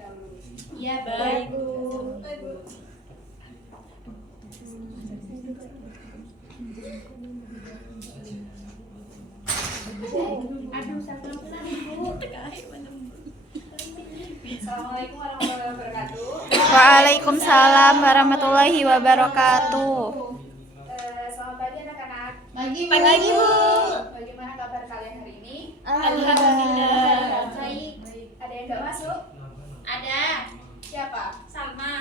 dahulu. Iya, baik, Bu. Assalamualaikum warahmatullahi wabarakatuh. Waalaikumsalam warahmatullahi wabarakatuh. Selamat pagi anak-anak. Pagi, Bu. Bagaimana kabar kalian hari ini? Alhamdulillah. Baik. Ada yang nggak masuk? Ada. Siapa? Salma.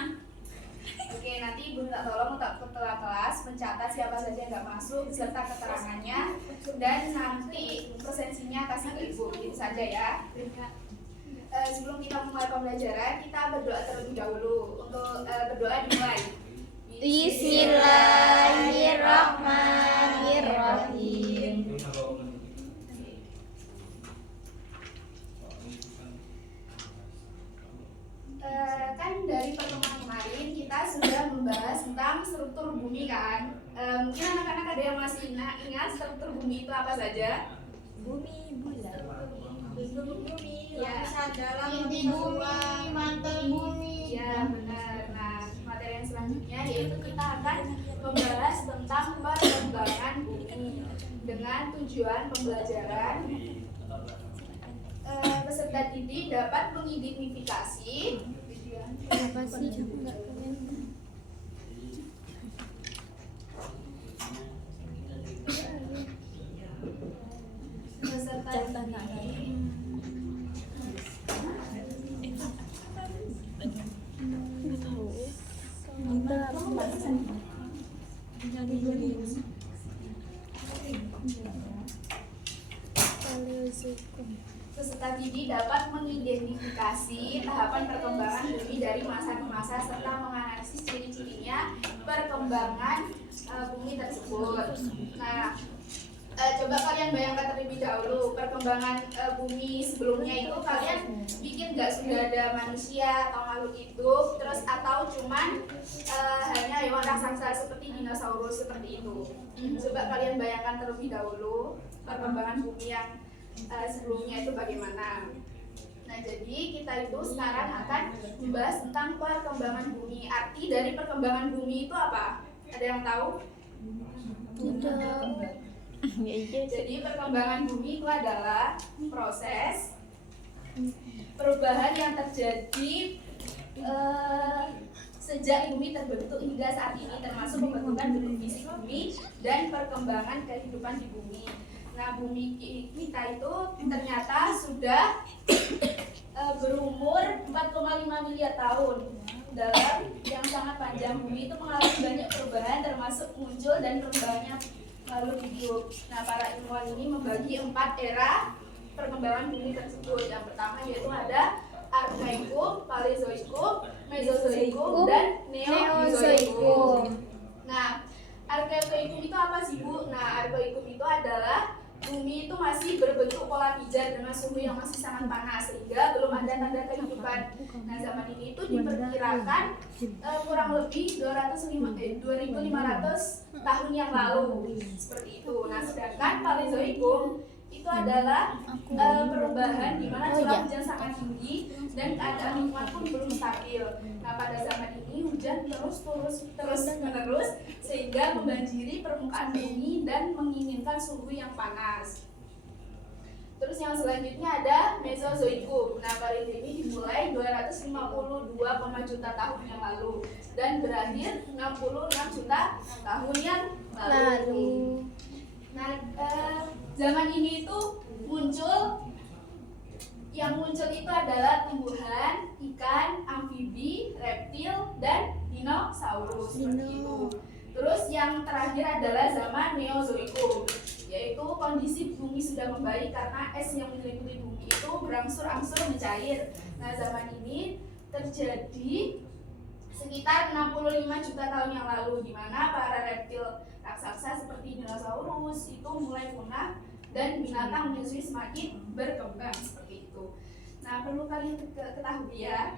Oke, nanti Ibu minta tolong untuk setelah kelas mencatat siapa saja yang nggak masuk beserta keterangannya, dan nanti presensinya kasih ke Ibu. Itu saja ya. Sebelum kita mulai pembelajaran, kita berdoa terlebih dahulu. Untuk berdoa dimulai. Bismillahirrahmanirrahim. Kan dari pertemuan kemarin kita sudah membahas tentang struktur bumi kan. Mungkin anak-anak ada yang masih ingat struktur bumi itu apa saja? Bumi, bulan. Bumi, Ya. lapisan dalam, Inti lapisan bumi, luar. mantel bumi. Ya benar. Nah, materi yang selanjutnya yaitu kita akan membahas tentang perkembangan bumi dengan tujuan pembelajaran. Peserta didik dapat mengidentifikasi Kenapa sih enggak kalian? peserta didik Peserta didik dapat mengidentifikasi tahapan perkembangan bumi dari masa ke masa serta menganalisis ciri-cirinya perkembangan bumi tersebut. Nah, coba kalian bayangkan terlebih dahulu perkembangan bumi sebelumnya itu kalian bikin nggak sudah ada manusia atau makhluk hidup, terus atau cuman hanya hewan raksasa seperti dinosaurus seperti itu. Coba kalian bayangkan terlebih dahulu perkembangan bumi yang sebelumnya itu bagaimana. Nah, jadi kita itu sekarang akan membahas tentang perkembangan bumi. Arti dari perkembangan bumi itu apa? Ada yang tahu? Tidak. Jadi perkembangan bumi itu adalah proses perubahan yang terjadi sejak bumi terbentuk hingga saat ini, termasuk pembentukan bentuk fisik bumi dan perkembangan kehidupan di bumi. Nah, bumi kita itu ternyata sudah berumur 4,5 miliar tahun. Dalam yang sangat panjang, bumi itu mengalami banyak perubahan termasuk muncul dan perkembangannya makhluk hidup. Nah, para ilmuwan ini membagi 4 era perkembangan bumi tersebut. Yang pertama yaitu ada Arkaikum, Paleozoikum, Mesozoikum, dan Neozoikum. Nah, Arkaikum itu apa sih, Bu? Nah, Arkaikum itu adalah bumi itu masih berbentuk pola pijar dengan suhu yang masih sangat panas sehingga belum ada tanda kehidupan. Nah, zaman ini itu diperkirakan kurang lebih 2.500 tahun yang lalu seperti itu. Nah, sedangkan Paleozoikum itu adalah perubahan di mana curah hujan sangat tinggi dan keadaan lingkungan pun belum stabil. Nah, pada zaman ini hujan terus menerus sehingga membanjiri permukaan bumi dan menginginkan suhu yang panas. Terus yang selanjutnya ada Mesozoikum. Nah, pada ini dimulai 252 juta tahun yang lalu dan berakhir 66 juta tahun yang lalu. Nah, zaman ini itu yang muncul itu adalah tumbuhan, ikan, amfibi, reptil, dan dinosaurus seperti itu. Terus yang terakhir adalah zaman Neozoikum, yaitu kondisi bumi sudah membaik karena es yang menyelimuti bumi itu berangsur-angsur mencair. Nah, zaman ini terjadi sekitar 65 juta tahun yang lalu, di mana para reptil raksasa seperti dinosaurus itu mulai punah dan binatang menyusui semakin berkembang seperti itu. Nah, perlu kalian ketahui ya,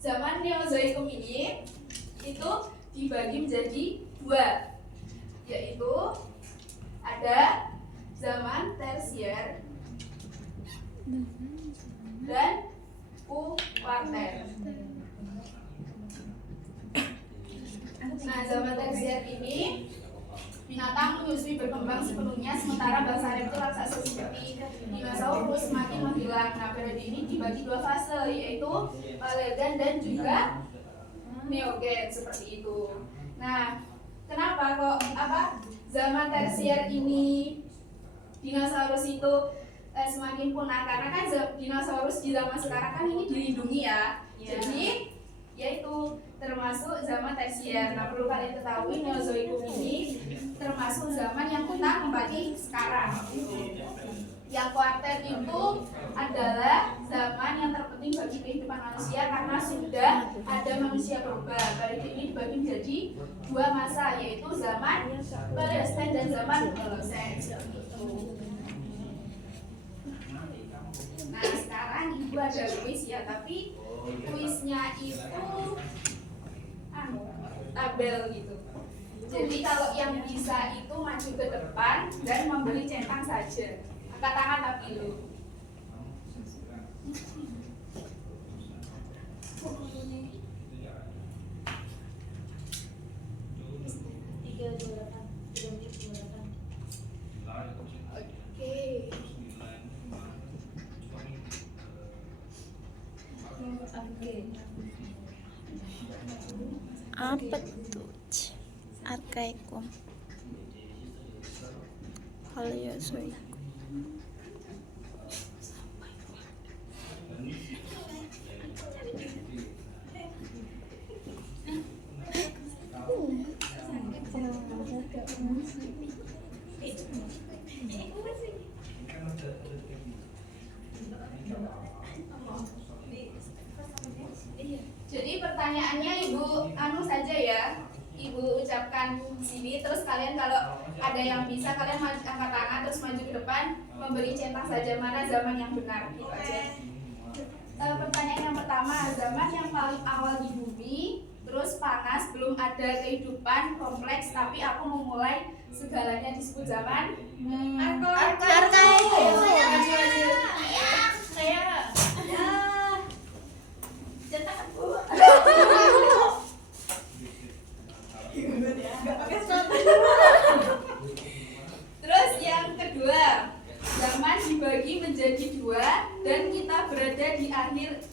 zaman Neozoikum ini itu dibagi menjadi 2, yaitu ada zaman Tersier dan sementara bangsa Arab itu raksasa seperti dinosaurus semakin menghilang. Nah, periode ini dibagi dua fase, yaitu Paleogen dan juga Neogen seperti itu. Nah, kenapa kok zaman tersier ini dinosaurus itu semakin punah? Karena kan dinosaurus di zaman sekarang kan ini dilindungi ya. Jadi yaitu termasuk zaman tersier. Nah, perlu kalian ketahui Neozoikum ini termasuk zaman yang kita kembali sekarang. Yang kuartet itu adalah zaman yang terpenting bagi kehidupan manusia karena sudah ada manusia purba. Periode ini dibagi menjadi dua masa, yaitu zaman Paleogen dan zaman Holocene. Nah, sekarang ibu ada kuis ya, tapi kuisnya itu tabel gitu. Jadi kalau yang bisa itu maju ke depan dan memberi centang saja. Angkat tangan tapi lu. Oke. Apa tuh? Arkaikum. Paleozoikum. Jadi pertanyaannya Ibu anu saja ya, Ibu ucapkan sini, terus kalian kalau ada yang bisa kalian angkat tangan terus maju ke depan memberi centang saja mana zaman yang benar gitu aja. Pertanyaan yang pertama, zaman yang paling awal di bumi, terus panas, belum ada kehidupan kompleks, tapi aku memulai segalanya disebut zaman Arkaikum. Saya. Cetak Bu. Terus yang kedua, zaman dibagi menjadi dua dan kita berada di akhir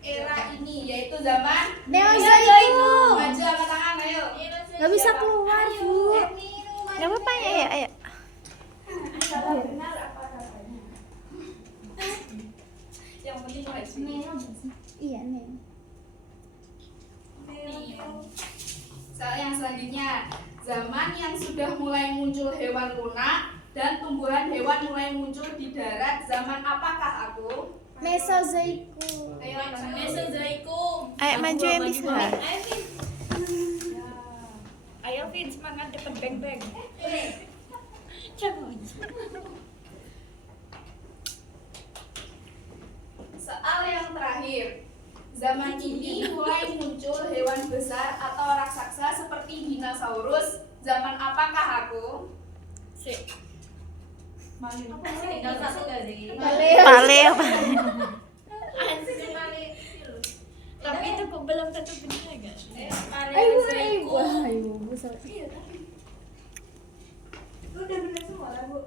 era ini, yaitu zaman Neozoikum. Maju angkat tangan, ayo. Gak bisa keluar, Bu. Gak apa-apa ya, ayo. Salah benar apa katanya? Yang penting maju. Iya, nih. Soal yang selanjutnya, zaman yang sudah mulai muncul hewan lunak dan tumbuhan hewan mulai muncul di darat, zaman apakah aku? Mesozoikum. Ayo, Mesozoikum. Ayo maju yang bisa. Ayo, Vin. Ayo, Vin, semangat dapat beng-beng. Coba. Soal yang terakhir, zaman ini mulai muncul hewan besar atau raksasa seperti dinosaurus. Zaman apakah aku? Sip. Tinggal satu gak sih? Paleo. Tapi itu belum tentu benar guys. Ayo, Bu. Udah bener semua lah Bu.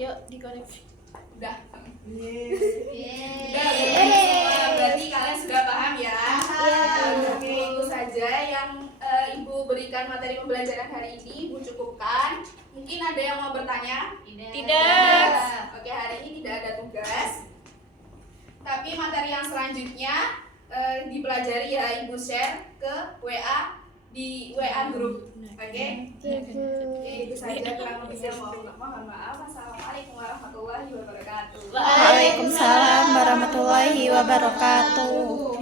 Yuk dikoreksi. Udah. Udah, berarti kalian sudah paham ya? Oke, itu saja yang Ibu berikan materi pembelajaran hari ini. Ibu cukupkan. Mungkin ada yang mau bertanya? Tidak. Oke, hari ini tidak ada tugas. Tapi materi yang selanjutnya dipelajari ya, Ibu share ke WA di WA grup. Oke? Oke, itu saja kurang lebihnya, mohon maaf. Assalamualaikum warahmatullahi wabarakatuh. Waalaikumsalam warahmatullahi wabarakatuh.